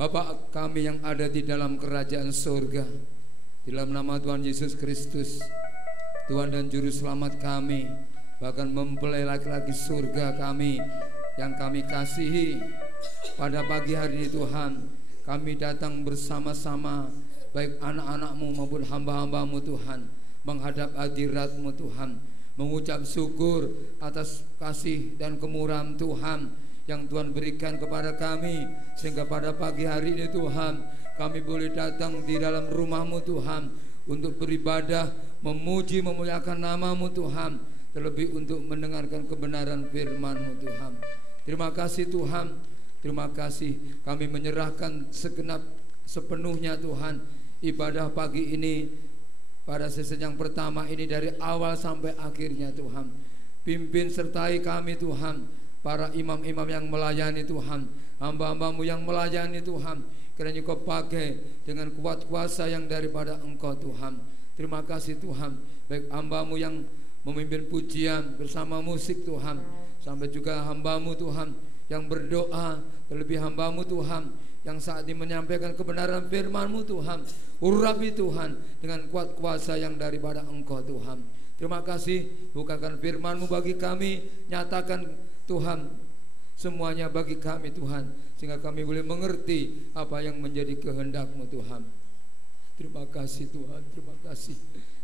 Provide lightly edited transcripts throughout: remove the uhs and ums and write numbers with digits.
Bapa kami yang ada di dalam kerajaan surga, di dalam nama Tuhan Yesus Kristus, Tuhan dan Juru Selamat kami, bahkan mempelai laki-laki surga kami yang kami kasihi, pada pagi hari ini Tuhan, kami datang bersama-sama, baik anak-anak-Mu maupun hamba-hamba-Mu Tuhan, menghadap hadirat-Mu Tuhan, mengucap syukur atas kasih dan kemurahan Tuhan yang Tuhan berikan kepada kami, sehingga pada pagi hari ini Tuhan, kami boleh datang di dalam rumah-Mu Tuhan untuk beribadah, memuji, memuliakan nama-Mu Tuhan, terlebih untuk mendengarkan kebenaran firman-Mu Tuhan. Terima kasih Tuhan, terima kasih. Kami menyerahkan sepenuhnya Tuhan ibadah pagi ini pada season yang pertama ini, dari awal sampai akhirnya Tuhan. Pimpin sertai kami Tuhan, para imam-imam yang melayani Tuhan, hamba-hamba-Mu yang melayani Tuhan, kiranya Kau pakai dengan kuat kuasa yang daripada Engkau Tuhan. Terima kasih Tuhan, baik hamba-Mu yang memimpin pujian bersama musik Tuhan, sampai juga hamba-Mu Tuhan yang berdoa, terlebih hamba-Mu Tuhan yang saat ini menyampaikan kebenaran firman-Mu Tuhan. Urapi Tuhan dengan kuat kuasa yang daripada Engkau Tuhan. Terima kasih, bukakan firman-Mu bagi kami, nyatakan Tuhan semuanya bagi kami Tuhan, sehingga kami boleh mengerti apa yang menjadi kehendak-Mu Tuhan. Terima kasih Tuhan, terima kasih.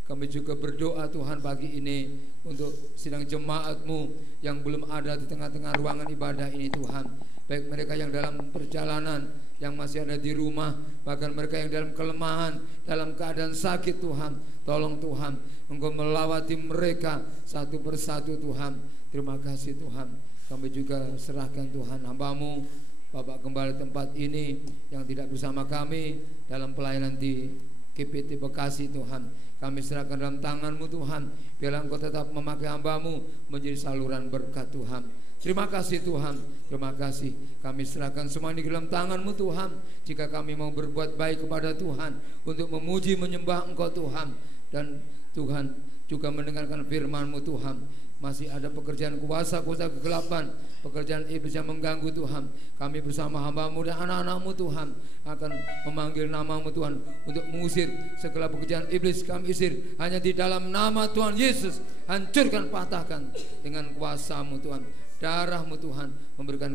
Kami juga berdoa Tuhan pagi ini untuk sidang jemaat-Mu yang belum ada di tengah-tengah ruangan ibadah ini Tuhan, baik mereka yang dalam perjalanan, yang masih ada di rumah, bahkan mereka yang dalam kelemahan, dalam keadaan sakit Tuhan. Tolong Tuhan, Engkau melawati mereka satu persatu Tuhan. Terima kasih Tuhan. Kami juga serahkan Tuhan hamba-Mu Bapak Gembala tempat ini yang tidak bersama kami dalam pelayanan di KPT Bekasi Tuhan. Kami serahkan dalam tangan-Mu Tuhan, biarlah Engkau tetap memakai hamba-Mu menjadi saluran berkat Tuhan. Terima kasih Tuhan, terima kasih. Kami serahkan semua di dalam tangan-Mu Tuhan. Jika kami mau berbuat baik kepada Tuhan, untuk memuji menyembah Engkau Tuhan, dan Tuhan juga mendengarkan firman-Mu Tuhan, masih ada pekerjaan kuasa-kuasa kegelapan, pekerjaan iblis yang mengganggu Tuhan, kami bersama hamba-Mu dan anak-anak-Mu Tuhan akan memanggil nama-Mu Tuhan untuk mengusir segala pekerjaan iblis. Kami usir hanya di dalam nama Tuhan Yesus. Hancurkan, patahkan dengan kuasa-Mu Tuhan. Darah-Mu Tuhan memberikan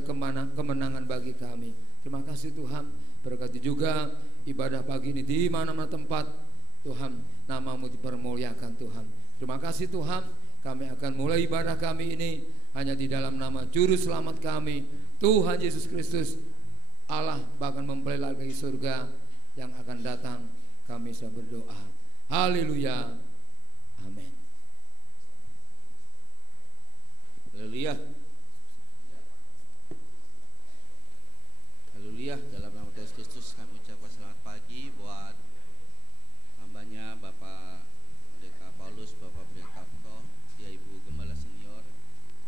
kemenangan bagi kami. Terima kasih Tuhan. Berkati juga ibadah pagi ini di mana-mana tempat Tuhan, nama-Mu dipermuliakan Tuhan. Terima kasih Tuhan. Kami akan mulai ibadah kami ini hanya di dalam nama Juru Selamat kami, Tuhan Yesus Kristus, Allah bahkan mempelai lagi surga yang akan datang. Kami sudah berdoa. Haleluya. Amin. Haleluya. Haleluya. Dalam nama Tuhan Yesus Kristus kami ucapkan selamat pagi buat hambanya Bapak Pendeta Paulus, Bapak Pendeta Pto, ya Ibu Gembala Senior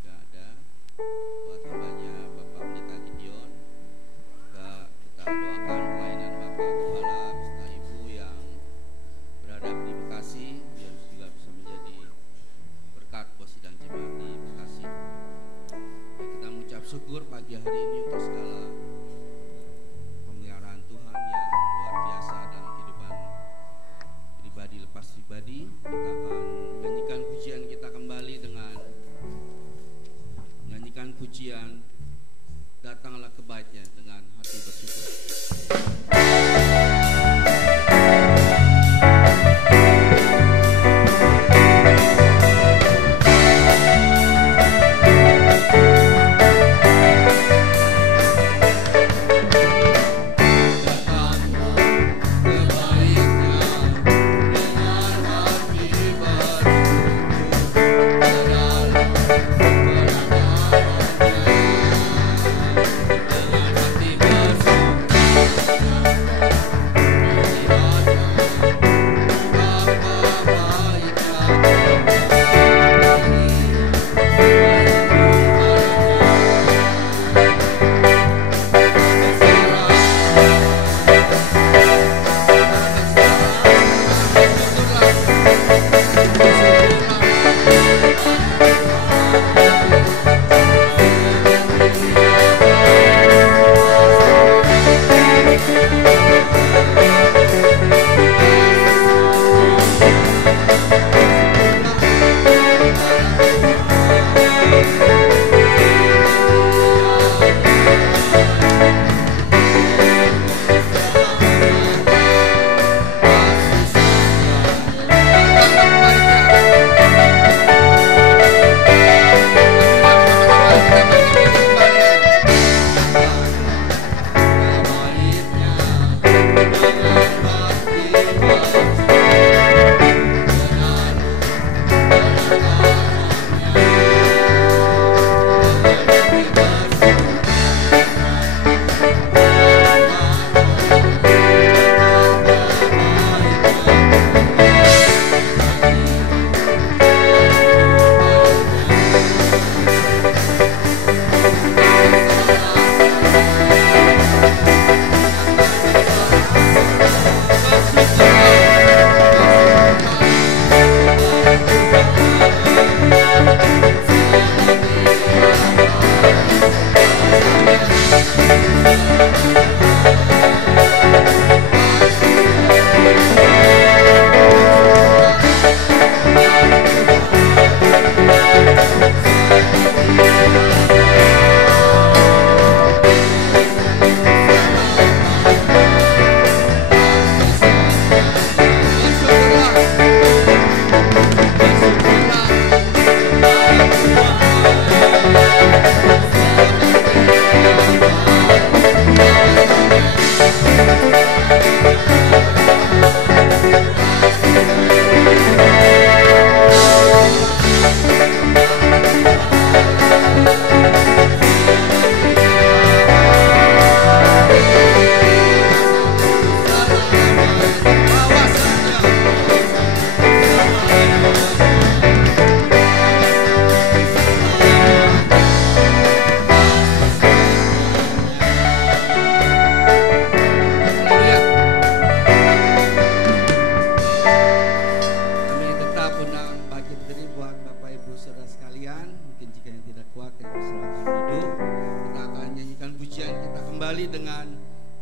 yang ada, buat hambanya Bapak Pendeta Gideon. Juga kita doakan pelayanan Bapak Gembala beserta Ibu yang berada di Bekasi, biar juga bisa menjadi berkat buat sidang jemaat di Bekasi. Dan kita mengucap syukur pagi hari ini untuk segala pemeliharaan Tuhan yang luar biasa dalam kehidupan pribadi lepas pribadi. Kita akan menyanyikan pujian kita kembali dengan menyanyikan pujian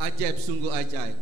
Ajaib, sungguh ajaib.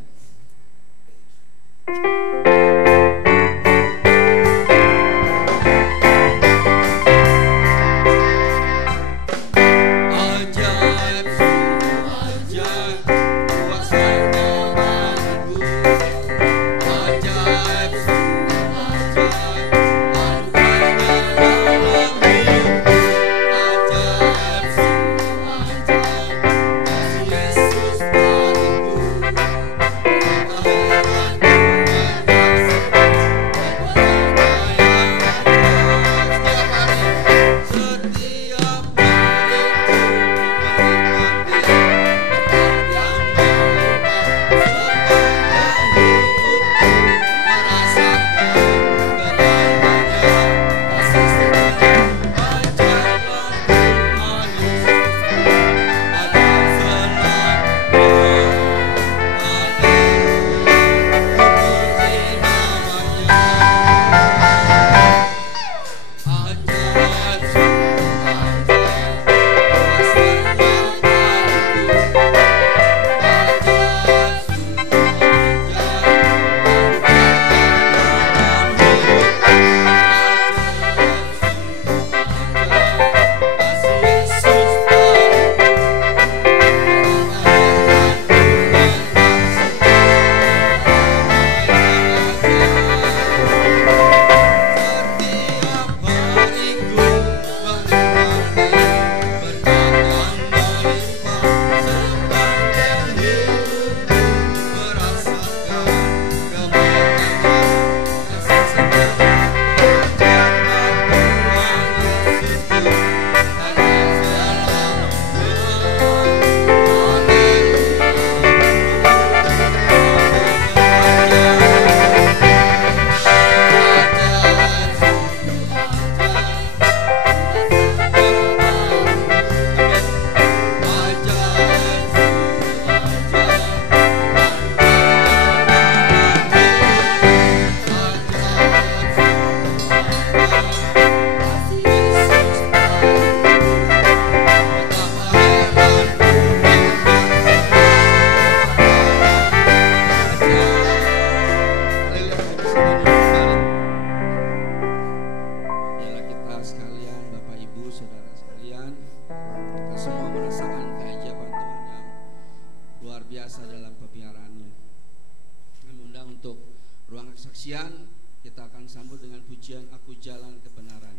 Kita akan sambut dengan pujian Aku Jalan Kebenaran.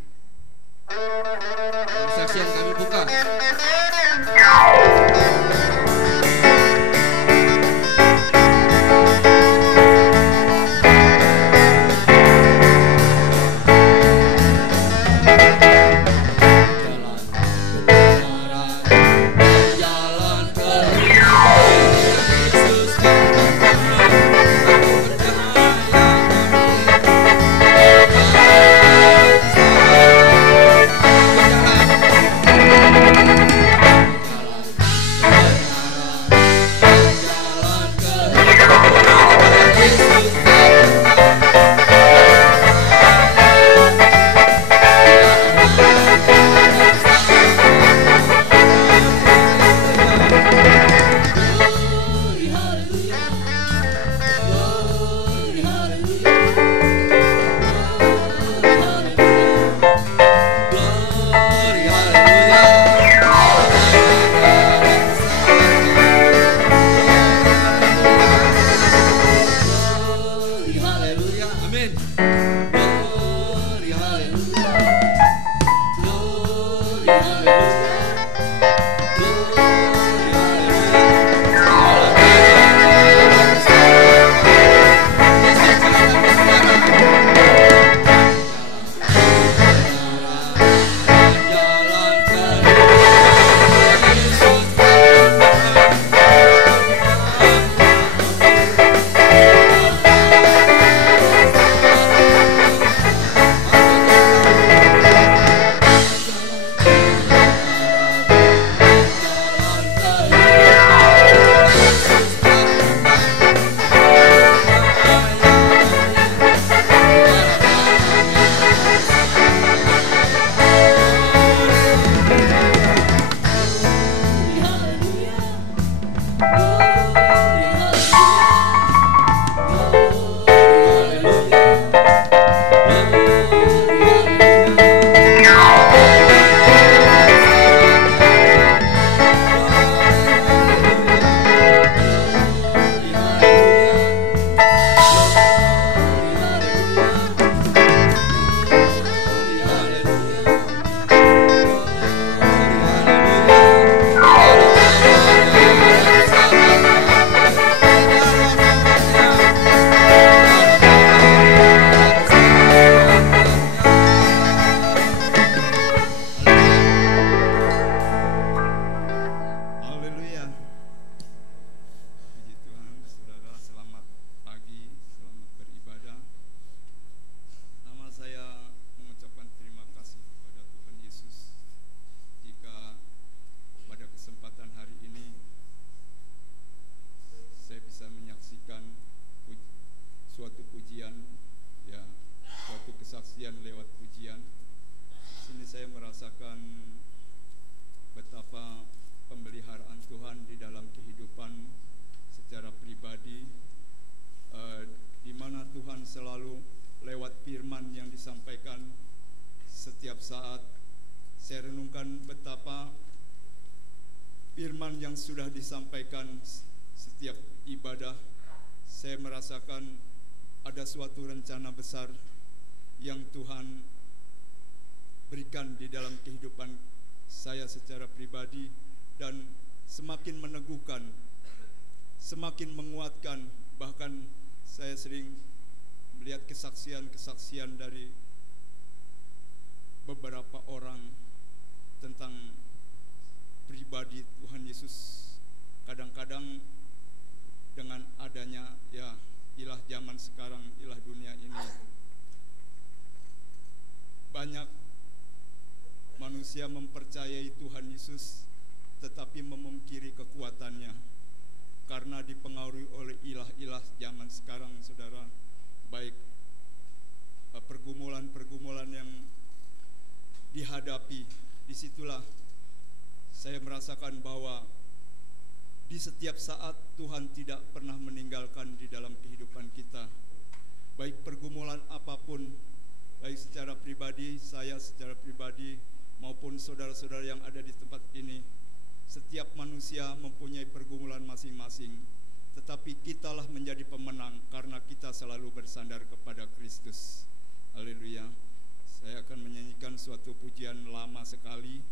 Kesaksian kami buka. kesaksian lewat pujian. Sini saya merasakan betapa pemeliharaan Tuhan di dalam kehidupan secara pribadi, di mana Tuhan selalu lewat firman yang disampaikan setiap saat. Saya renungkan betapa firman yang sudah disampaikan setiap ibadah. Saya merasakan ada suatu rencana besar yang Tuhan berikan di dalam kehidupan saya secara pribadi, dan semakin meneguhkan, semakin menguatkan. Bahkan saya sering melihat kesaksian-kesaksian dari beberapa orang tentang pribadi Tuhan Yesus. Kadang-kadang dengan adanya ilah zaman sekarang, ilah dunia ini, banyak manusia mempercayai Tuhan Yesus tetapi memungkiri kekuatannya karena dipengaruhi oleh ilah-ilah zaman sekarang, saudara. Baik pergumulan-pergumulan yang dihadapi, disitulah saya merasakan bahwa di setiap saat Tuhan tidak pernah meninggalkan di dalam kehidupan kita. Baik pergumulan apapun, baik secara pribadi, saya secara pribadi, maupun saudara-saudara yang ada di tempat ini. Setiap manusia mempunyai pergumulan masing-masing, tetapi kitalah menjadi pemenang karena kita selalu bersandar kepada Kristus. Haleluya. Saya akan menyanyikan suatu pujian lama sekali.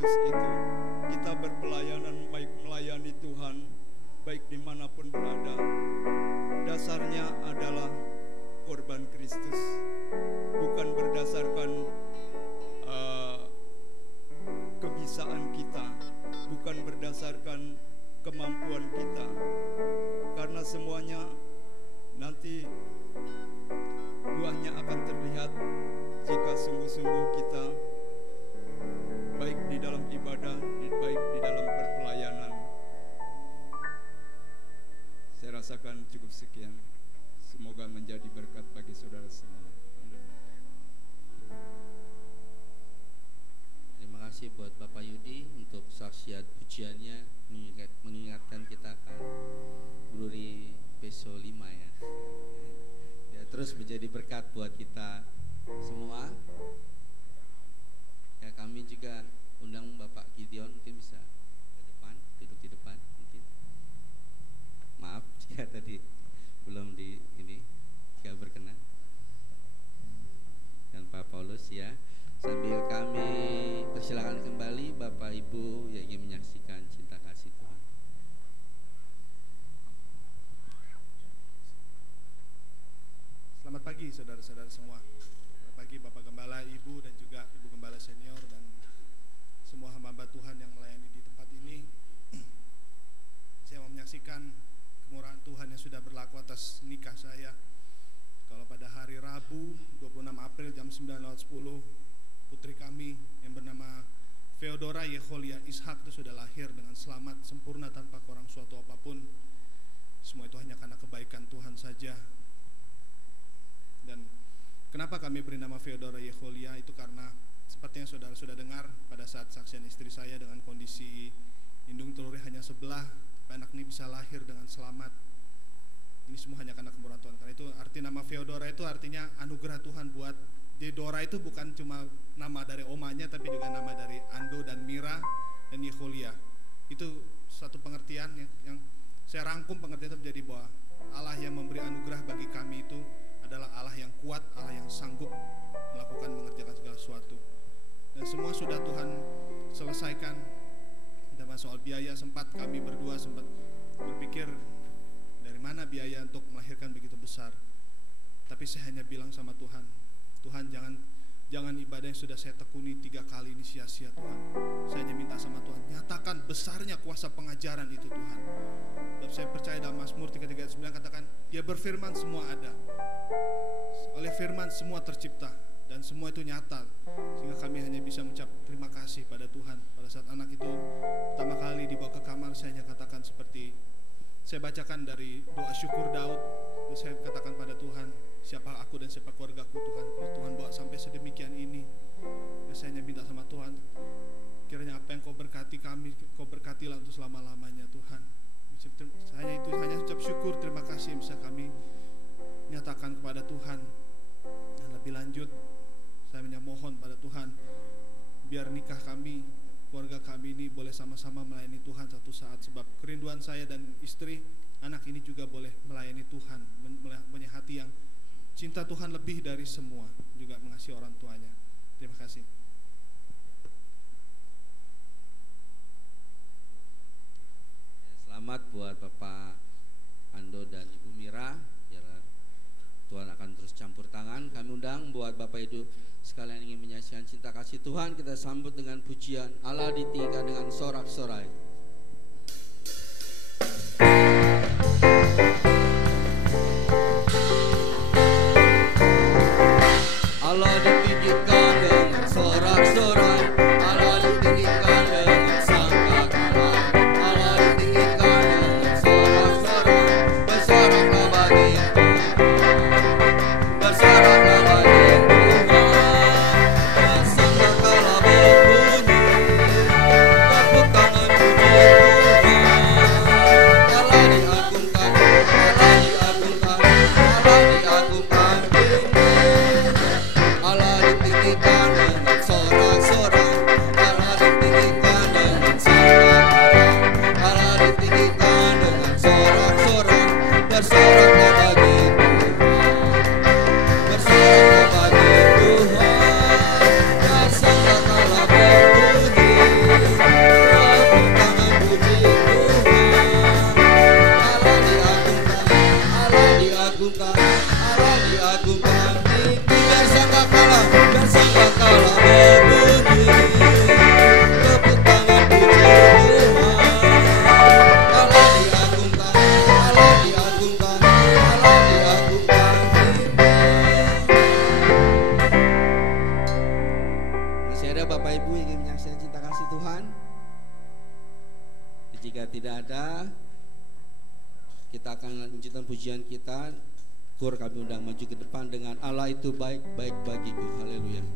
Kristus itu kita berpelayanan, baik melayani Tuhan, baik dimanapun berada, dasarnya adalah korban Kristus, bukan berdasarkan kebisaan kita, bukan berdasarkan kemampuan kita, karena semuanya nanti buahnya akan terlihat jika sungguh-sungguh kita baik di dalam ibadah, baik di dalam berpelayanan. Saya rasakan cukup sekian. Semoga menjadi berkat bagi saudara semua. Terima kasih buat Bapak Yudi untuk saksiat pujiannya, mengingatkan kita akan Bruri Peso 5 ya. Ya, terus menjadi berkat buat kita semua. Ya, kami juga undang Bapak Gideon, mungkin bisa ke depan, duduk di depan mungkin. Maaf jika tadi belum di ini, jika berkenan. Dan Pak Paulus ya. Sambil kami persilakan kembali Bapak Ibu yang ingin menyaksikan cinta kasih Tuhan. Selamat pagi saudara-saudara semua. Selamat pagi Bapak Gembala, Ibu dan juga Ibu Gembala Senior dan semua hamba Tuhan yang melayani di tempat ini. Saya mau menyaksikan kemurahan Tuhan yang sudah berlaku atas nikah saya. Kalau pada hari Rabu 26 April jam 9:10 putri kami yang bernama Feodora Yeholia Ishak itu sudah lahir dengan selamat, sempurna, tanpa kurang suatu apapun. Semua itu hanya karena kebaikan Tuhan saja. Dan kenapa kami beri nama Feodora Yeholia itu karena seperti yang saudara sudah dengar pada saat saksian istri saya dengan kondisi indung telurnya hanya sebelah, anak ini bisa lahir dengan selamat. Ini semua hanya karena kemurahan Tuhan. Karena itu arti nama Feodora itu artinya anugerah Tuhan buat. Jadi Dora itu bukan cuma nama dari omanya, tapi juga nama dari Ando dan Mira dan Yeholia. Itu satu pengertian yang saya rangkum pengertian itu menjadi bahwa Allah yang memberi anugerah bagi kami itu adalah Allah yang kuat, Allah yang sanggup melakukan mengerjakan segala sesuatu. Dan semua sudah Tuhan selesaikan. Dan soal biaya sempat kami berdua sempat berpikir dari mana biaya untuk melahirkan begitu besar. Tapi saya hanya bilang sama Tuhan, Tuhan jangan ibadah yang sudah saya tekuni 3 kali ini sia-sia Tuhan. Saya hanya minta sama Tuhan, nyatakan besarnya kuasa pengajaran itu Tuhan. Dan saya percaya dalam Mazmur 3:39 katakan, Dia berfirman semua ada. Oleh firman semua tercipta dan semua itu nyata. Sehingga kami hanya bisa mengucap terima kasih pada Tuhan. Pada saat anak itu pertama kali dibawa ke kamar, saya hanya katakan seperti saya bacakan dari doa syukur Daud. Dan saya katakan pada Tuhan, siapa aku dan siapa keluargaku Tuhan, kalau Tuhan bawa sampai sedemikian ini. Dan saya hanya minta sama Tuhan, kiranya apa yang kau berkati kami, kau berkatilah untuk selama-lamanya Tuhan. Saya itu hanya ucap syukur, terima kasih bisa kami nyatakan kepada Tuhan. Dan lebih lanjut, saya mohon pada Tuhan, biar nikah kami, keluarga kami ini boleh sama-sama melayani Tuhan satu saat. Sebab kerinduan saya dan istri, anak ini juga boleh melayani Tuhan, punya hati yang cinta Tuhan lebih dari semua, juga mengasihi orang tuanya. Terima kasih. Selamat buat Bapak Ando dan Ibu Mira. Biar Tuhan akan terus campur tangan. Kami undang buat Bapak Ibu sekalian ingin menyaksikan cinta kasih Tuhan, kita sambut dengan pujian Allah ditinggikan dengan sorak-sorai. Allah ditinggikan dengan sorak-sorai, Allah ditinggikan dengan sangkakala, Allah ditinggikan dengan sorak-sorai. Bersoraklah bagi Tuhan, bersoraklah bagi Tuhan. Dan sangkakala berbunyi, tepuk tangan puji Masih ada Bapak Ibu yang ingin menyaksikan cinta kasih Tuhan? Jika tidak ada, kita akan lanjutkan pujian kita. Kur kami undang maju ke depan dengan Allah itu baik, baik bagiku. Haleluya.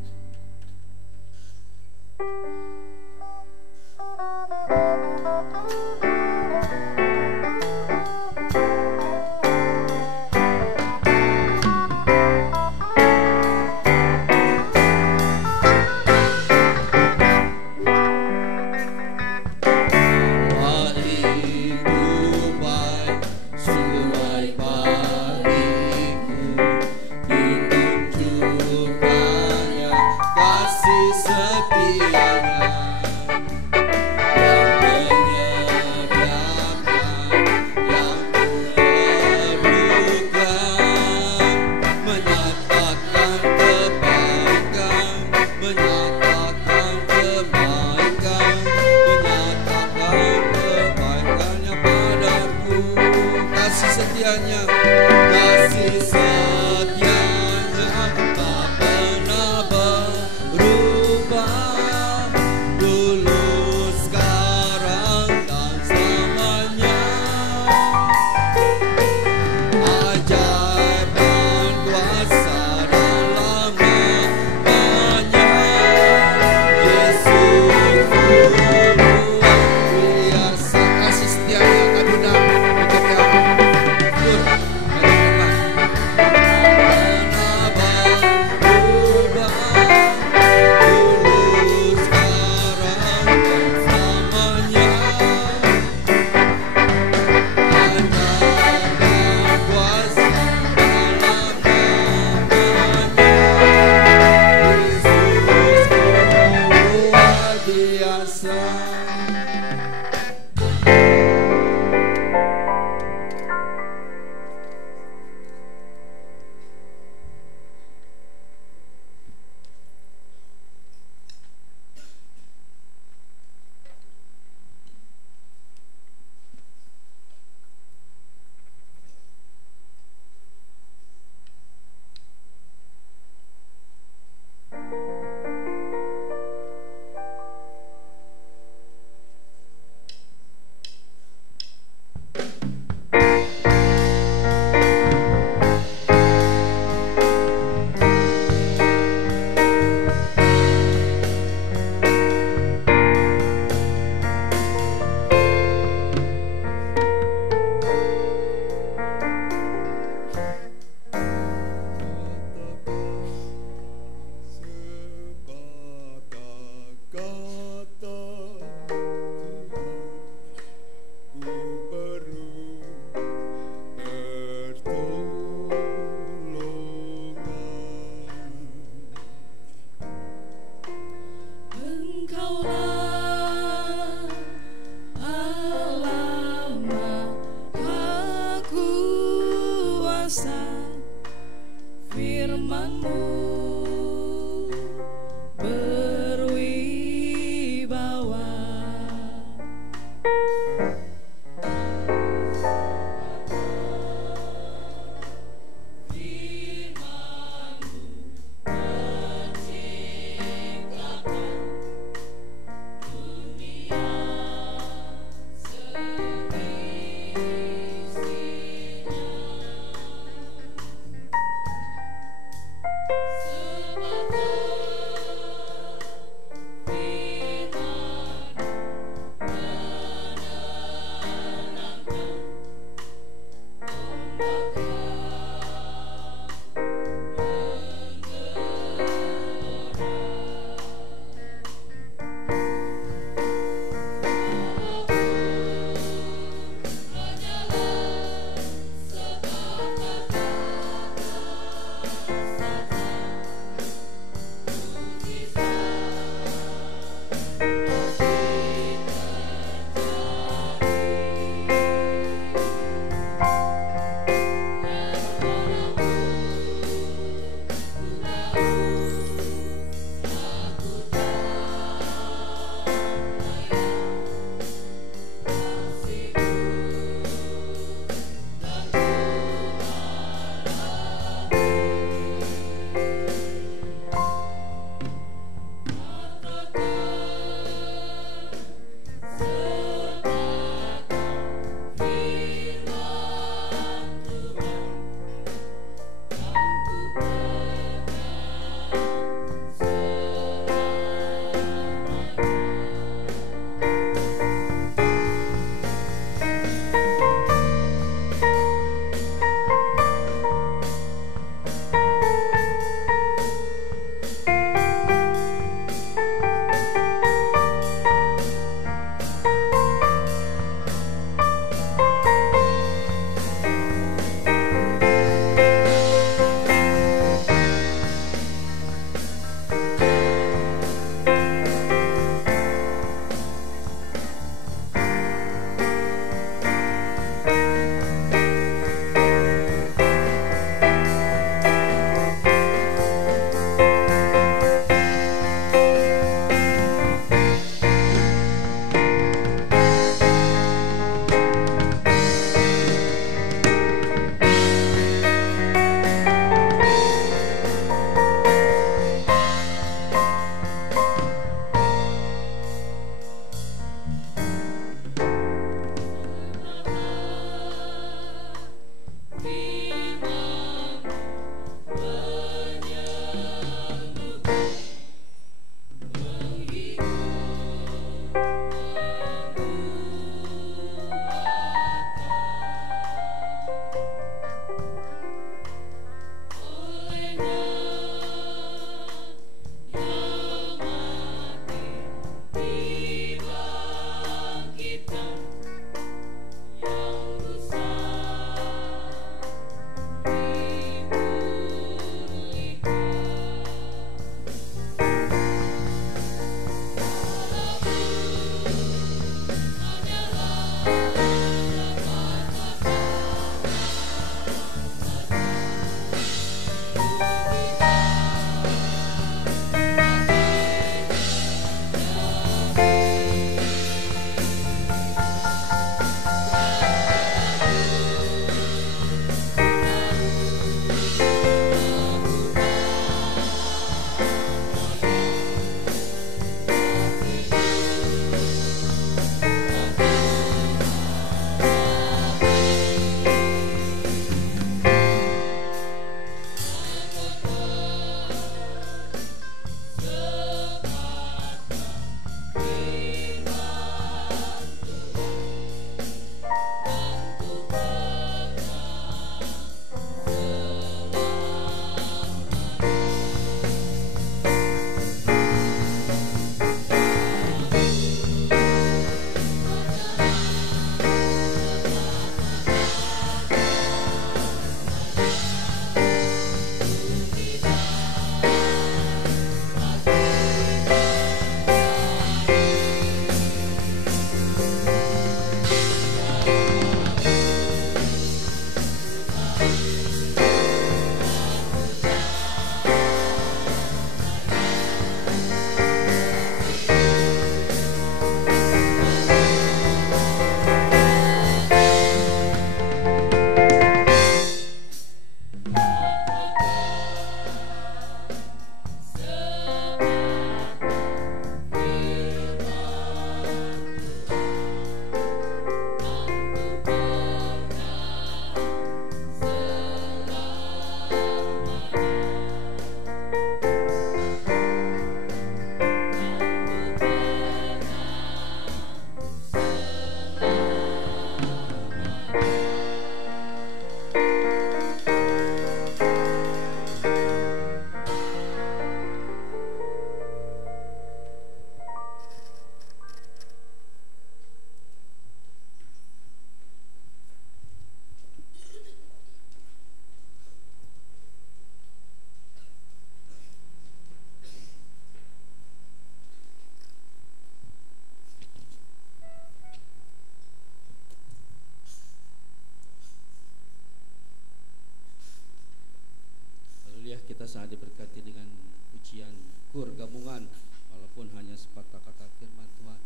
kita saat diberkati dengan pujian kur gabungan, walaupun hanya sepatah kata firman Tuhan,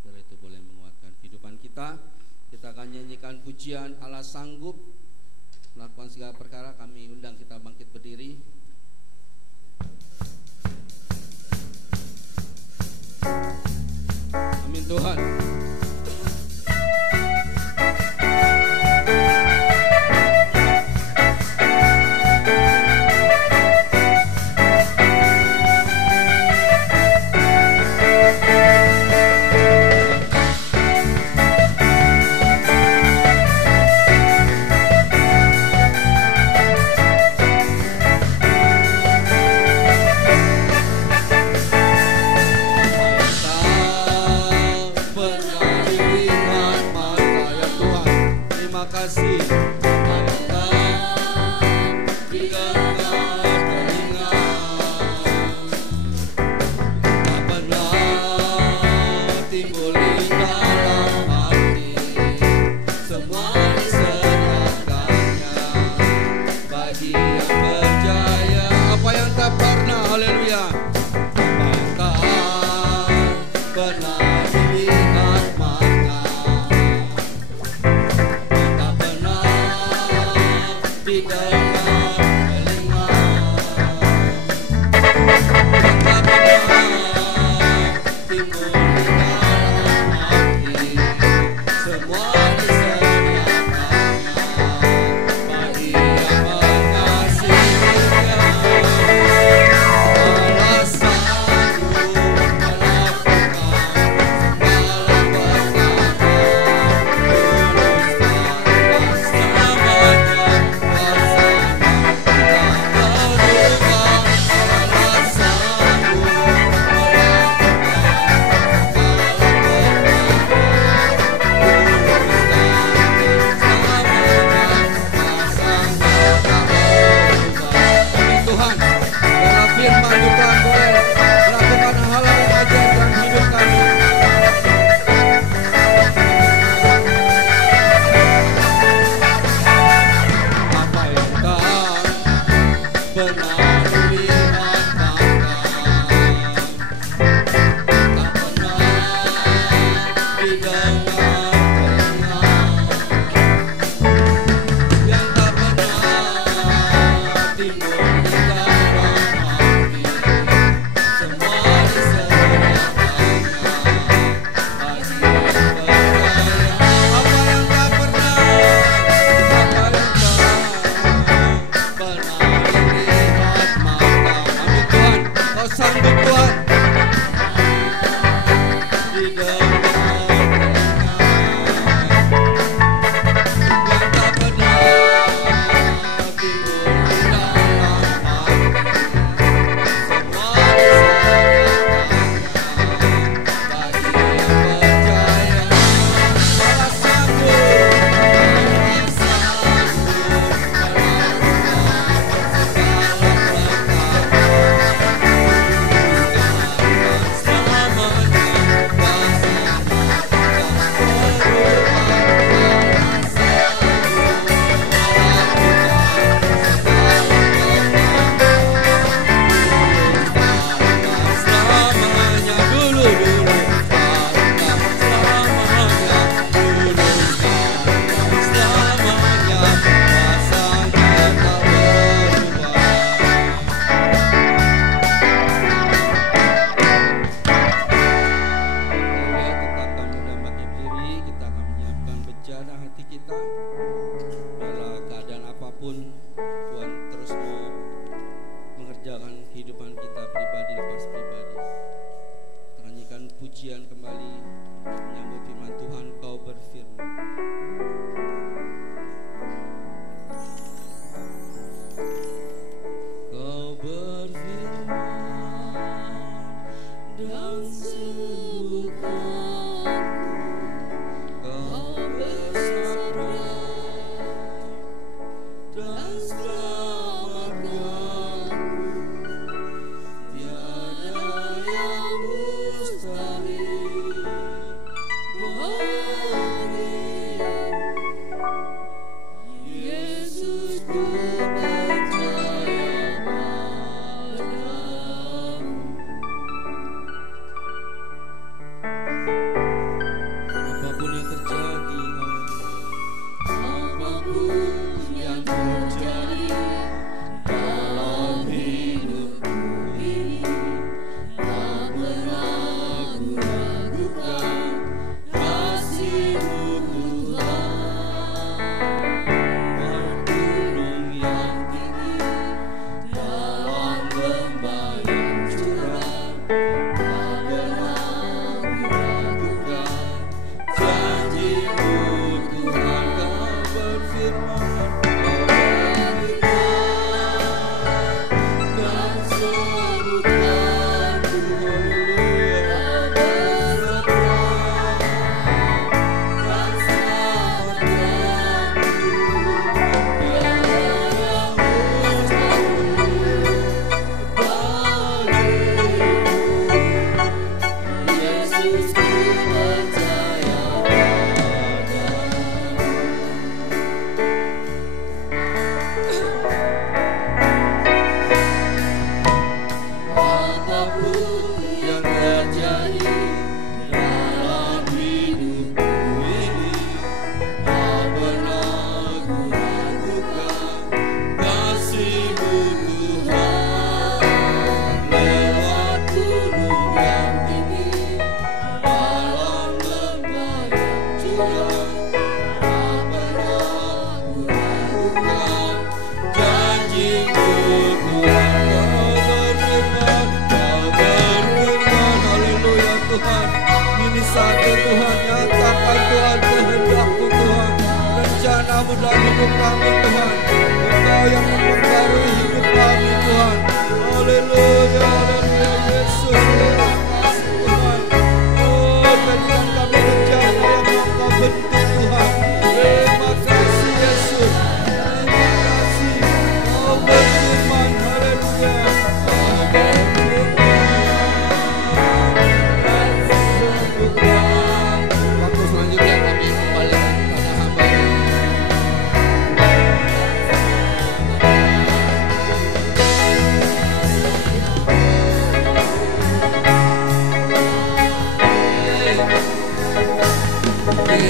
biar itu boleh menguatkan kehidupan kita. Kita akan nyanyikan pujian Allah sanggup melakukan segala perkara. Kami undang kita bangkit berdiri. Amin Tuhan.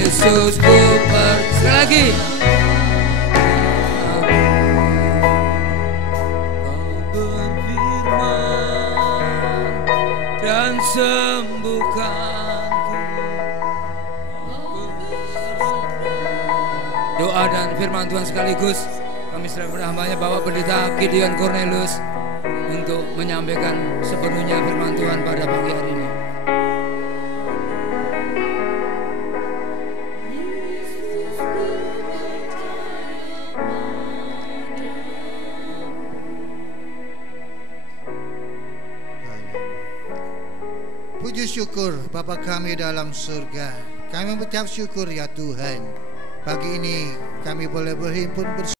Yesus ku sekali lagi. Kau berfirman dan sembuhkanku. Doa dan firman Tuhan sekaligus kami serahkan kepada hamba-Nya Bapak Pendeta Gideon Cornelius untuk menyampaikan sepenuhnya firman Tuhan pada pagi hari ini. Puji syukur Bapa kami dalam surga. Kami mengucap syukur ya Tuhan. Pagi ini kami boleh berhimpun bersama